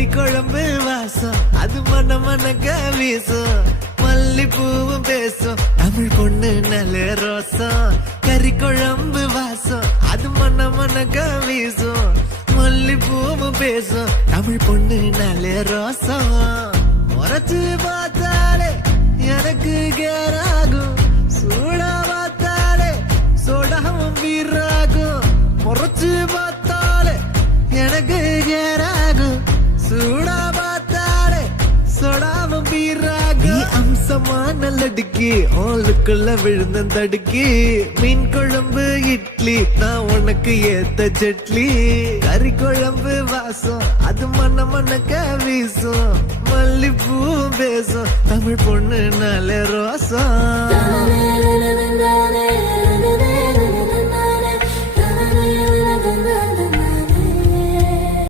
கறி குழம்பு வாசம் அது மன மனக்க வீசும் மல்லிப்பூவும் பேசும் தமிழ் பொண்ணு நல்ல ரோசம் கறி குழம்பு வாசம் அது மன மனக்க வீசும் மல்லிப்பூவும் பேசும் தமிழ் பொண்ணு நல்ல ரோசம் முறைச்சு பார்த்தாலே எனக்கு கேராகும் சூடா பார்த்தாலே சோடாவும் வீராகும் முறைச்சு பார்த்தாலே எனக்கு கேராகும் சூடா பார்த்தாலே சோடாவும் வீராகும் அம்சமான லடுக்கி ஆளுக்குள்ள விழுந்த தடுக்கி மீன் குழம்பு இட்லி நான் உனக்கு ஏத்த சட்லி கறி குழம்பு வாசம் அது மன மனக்க வீசும் மல்லிப்பூ பேசும் தமிழ் பொண்ணு நல்ல ரோசம்